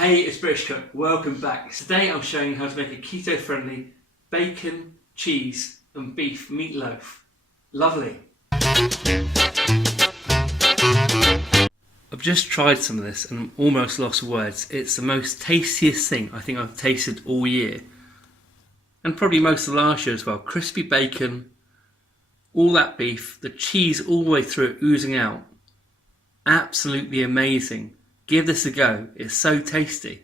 Hey, it's British Cook. Welcome back. Today I'm showing you how to make a keto-friendly bacon, cheese and beef meatloaf. Lovely. I've just tried some of this and I'm almost lost for words. It's the most tastiest thing I think I've tasted all year. And probably most of last year as well. Crispy bacon, all that beef, the cheese all the way through it oozing out. Absolutely amazing. Give this a go, it's so tasty.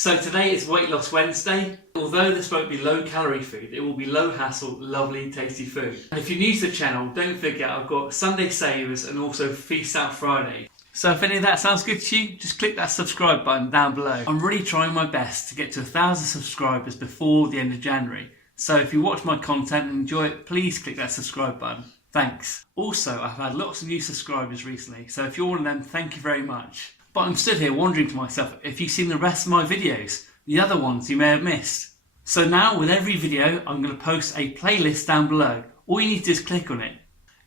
So today is Weight Loss Wednesday. Although this won't be low calorie food, it will be low hassle, lovely, tasty food. And if you're new to the channel, don't forget I've got Sunday Savers and also Feast Out Friday. So if any of that sounds good to you, just click that subscribe button down below. I'm really trying my best to get to 1,000 subscribers before the end of January. So if you watch my content and enjoy it, please click that subscribe button. Thanks. Also, I've had lots of new subscribers recently, so if you're one of them, thank you very much. But I'm stood here wondering to myself if you've seen the rest of my videos, the other ones you may have missed. So now with every video I'm going to post a playlist down below. All you need to do is click on it.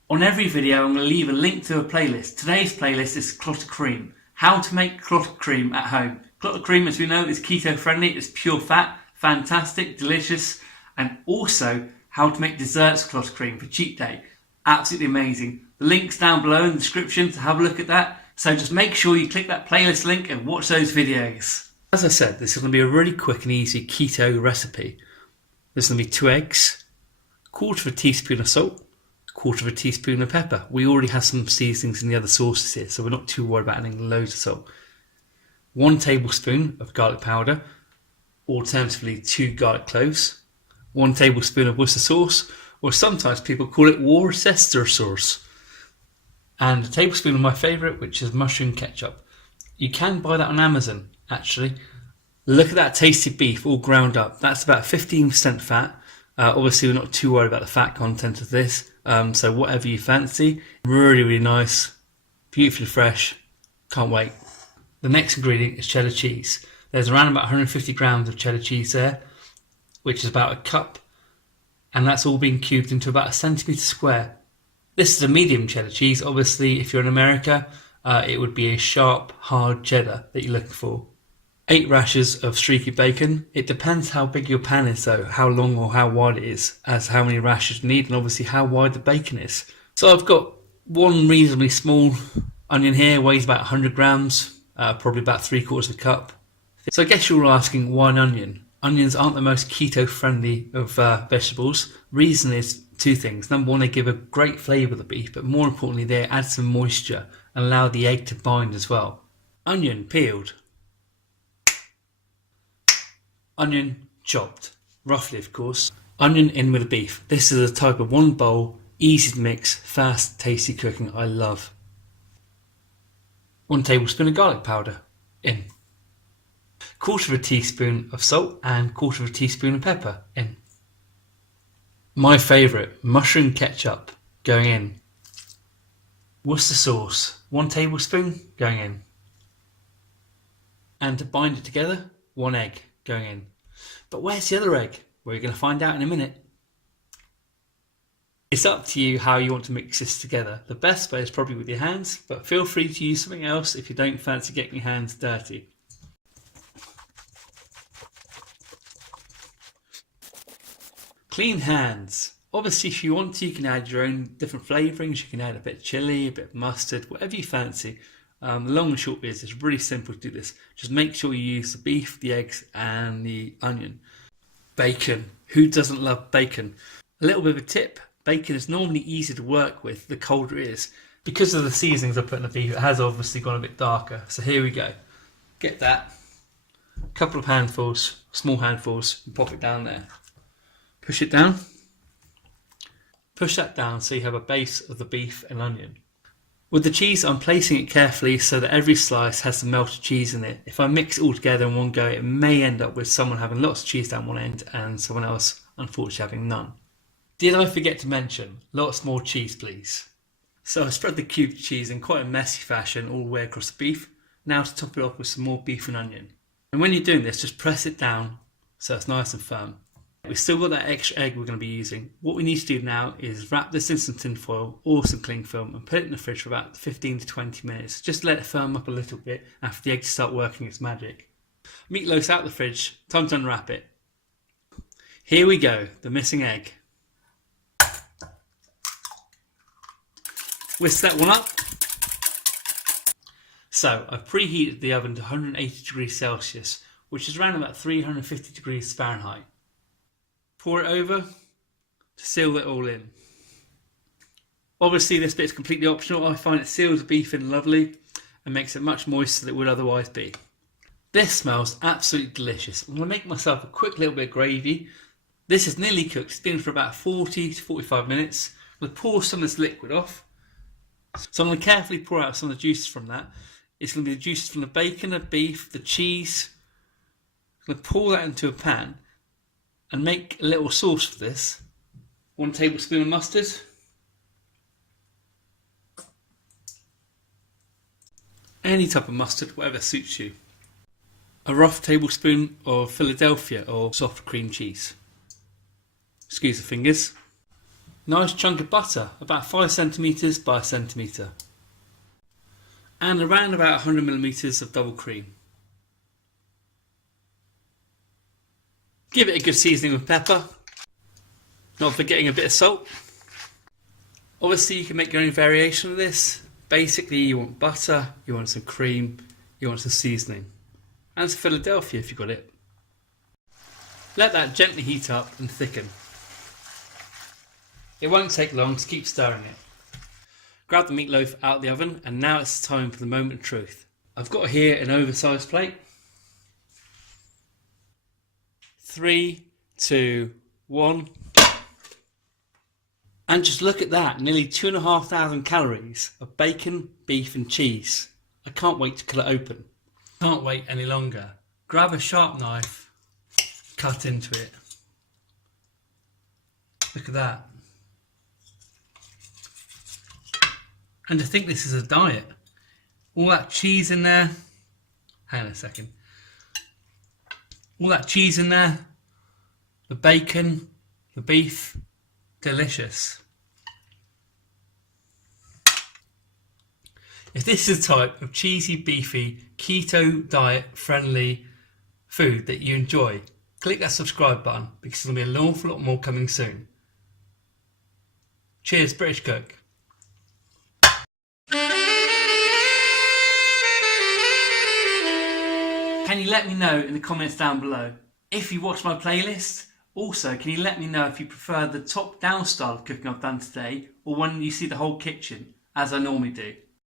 On every video I'm going to leave a link to a playlist. Today's playlist is clotted cream. How to make clotted cream at home. Clotted cream, as we know, is keto friendly, it's pure fat, fantastic, delicious, and also how to make desserts clotted cream for cheat day. Absolutely amazing. The link's down below in the description to have a look at that. So just make sure you click that playlist link and watch those videos. As I said, this is going to be a really quick and easy keto recipe. There's going to be 2 eggs, 1/4 teaspoon of salt, 1/4 teaspoon of pepper. We already have some seasonings in the other sauces here, so we're not too worried about adding loads of salt. 1 tablespoon of garlic powder, alternatively 2 garlic cloves, 1 tablespoon of Worcester sauce, or sometimes people call it Worcester sauce. And a tablespoon of my favourite, which is mushroom ketchup. You can buy that on Amazon, actually. Look at that tasty beef all ground up. That's about 15% fat. Obviously, we're not too worried about the fat content of this. So whatever you fancy. Really, really nice. Beautifully fresh. Can't wait. The next ingredient is cheddar cheese. There's around about 150 grams of cheddar cheese there, which is about a cup. And that's all being cubed into about a centimetre square. This is a medium cheddar cheese. Obviously, if you're in America, it would be a sharp, hard cheddar that you're looking for. 8 rashers of streaky bacon. It depends how big your pan is though, how long or how wide it is, as how many rashers you need and obviously how wide the bacon is. So I've got 1 reasonably small onion here, weighs about 100 grams, probably about 3/4 cup. So I guess you're all asking, why an onion? Onions aren't the most keto friendly of vegetables. Reason is 2 things. Number 1, they give a great flavour of the beef, but more importantly, they add some moisture and allow the egg to bind as well. Onion peeled. Onion chopped. Roughly, of course. Onion in with the beef. This is a type of 1 bowl, easy to mix, fast, tasty cooking I love. 1 tablespoon of garlic powder in. 1/4 teaspoon of salt and 1/4 teaspoon of pepper in. My favourite, mushroom ketchup, going in. Worcester sauce, 1 tablespoon, going in. And to bind it together, 1 egg, going in. But where's the other egg? Well, you're going to find out in a minute. It's up to you how you want to mix this together. The best way is probably with your hands, but feel free to use something else if you don't fancy getting your hands dirty. Clean hands. Obviously, if you want to, you can add your own different flavourings. You can add a bit of chilli, a bit of mustard, whatever you fancy. The long and short is, it's really simple to do this. Just make sure you use the beef, the eggs and the onion. Bacon. Who doesn't love bacon? A little bit of a tip. Bacon is normally easier to work with the colder it is. Because of the seasonings I put in the beef, it has obviously gone a bit darker. So here we go. Get that. A couple of handfuls, small handfuls, and pop it down there. Push it down. Push that down so you have a base of the beef and onion. With the cheese, I'm placing it carefully so that every slice has some melted cheese in it. If I mix it all together in one go, it may end up with someone having lots of cheese down one end and someone else, unfortunately, having none. Did I forget to mention, lots more cheese please. So I spread the cubed cheese in quite a messy fashion all the way across the beef. Now to top it off with some more beef and onion. And when you're doing this, just press it down so it's nice and firm. We've still got that extra egg we're going to be using. What we need to do now is wrap this in some tin foil or some cling film and put it in the fridge for about 15 to 20 minutes. Just to let it firm up a little bit after the eggs start working its magic. Meatloaf's out the fridge, time to unwrap it. Here we go, the missing egg. Whisk that one up. So I've preheated the oven to 180 degrees Celsius, which is around about 350 degrees Fahrenheit. Pour it over to seal it all in. Obviously this bit is completely optional. I find it seals the beef in lovely and makes it much moister than it would otherwise be. This smells absolutely delicious. I'm going to make myself a quick little bit of gravy. This is nearly cooked. It's been for about 40 to 45 minutes. I'm going to pour some of this liquid off. So I'm going to carefully pour out some of the juices from that. It's going to be the juices from the bacon, the beef, the cheese. I'm going to pour that into a pan and make a little sauce for this. 1 tablespoon of mustard. Any type of mustard, whatever suits you. A rough tablespoon of Philadelphia or soft cream cheese. Excuse the fingers. Nice chunk of butter, about 5 centimetres by a centimetre. And around about 100 millimetres of double cream. Give it a good seasoning with pepper. Not forgetting a bit of salt. Obviously you can make your own variation of this. Basically you want butter, you want some cream, you want some seasoning. And some Philadelphia if you've got it. Let that gently heat up and thicken. It won't take long to keep stirring it. Grab the meatloaf out of the oven and now it's time for the moment of truth. I've got here an oversized plate. 3, 2, 1. And just look at that, nearly 2,500 calories of bacon, beef and cheese. I can't wait to cut it open. Can't wait any longer. Grab a sharp knife, cut into it. Look at that. And to think this is a diet. All that cheese in there. Hang on a second. All that cheese in there. The bacon, the beef. Delicious. If this is the type of cheesy, beefy, keto diet friendly food that you enjoy, click that subscribe button because there'll be an awful lot more coming soon. Cheers, British Cook. Can you let me know in the comments down below if you watch my playlist? Also, can you let me know if you prefer the top-down style of cooking I've done today or when you see the whole kitchen, as I normally do?